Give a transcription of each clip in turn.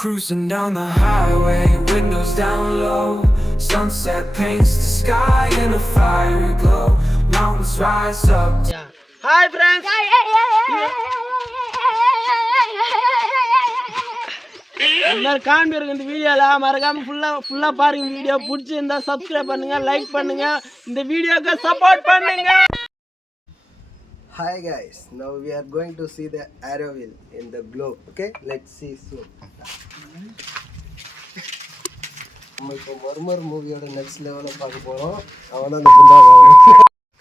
Cruising down the highway, windows down low. Sunset paints the sky in a fiery glow. Mountains rise up. Hi friends. எல்லாரும் காண்பிருங்க இந்த வீடியோல மறக்காம ஃபுல்லா பாருங்க. வீடியோ பிடிச்சிருந்தா சப்ஸ்கிரைப் பண்ணுங்க, லைக் பண்ணுங்க, இந்த வீடியோக்கு சப்போர்ட் பண்ணுங்க. Hi guys, now we are going to see the arrow wheel in the globe. Okay, let's see soon. நம்ம இப்போ மர்மர் மூவியோட நெக்ஸ்ட் லெவலில் பார்க்க போகிறோம். அவன் தான் அந்த புண்டாவை.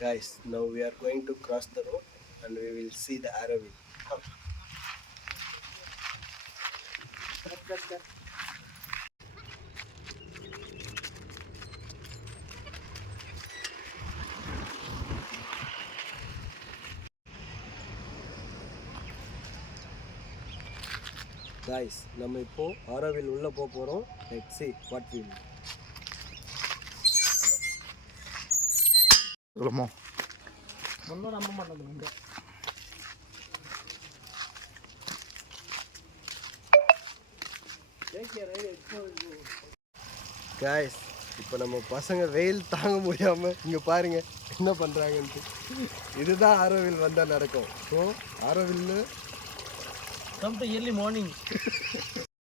Guys, now we are going to cross the road and we will see the arrow wheel. Come. Guys, நம்ம இப்போ ஆரோவில் உள்ள போறோம். Let's see what we will. சொல்லுமா ஒன்னும் நம்ப மாட்டேங்க. Guys, இப்போ நம்ம பசங்க வெயில் தாங்க முடியாம இங்க பாருங்க என்ன பண்றாங்கன்னு. இதுதான் ஆரோவில் வந்தா நடக்கும். ஸோ Auroville Come to early morning.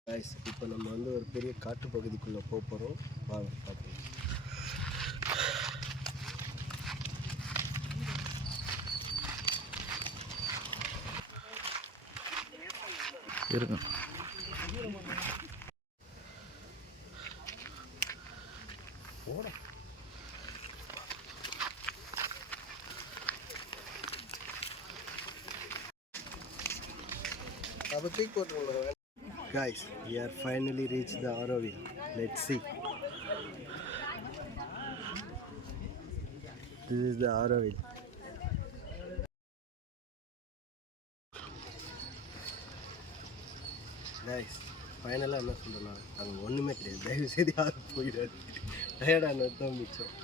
Guys, இப்போ நம்ம வந்து ஒரு பெரிய காட்டு பகுதிக்குள்ள போறோம். வாங்க பார்க்கலாம். இருக்கு. Guys, we are finally reached the Auroville. Let's see. This is the Auroville. Guys, ஃபைனலாக என்ன சொல்கிறேன்னா அது ஒன்றுமே கிடையாது. தயவு செய்து யாரும் போயிடாது. டயர்டானது தான் மிச்சம்.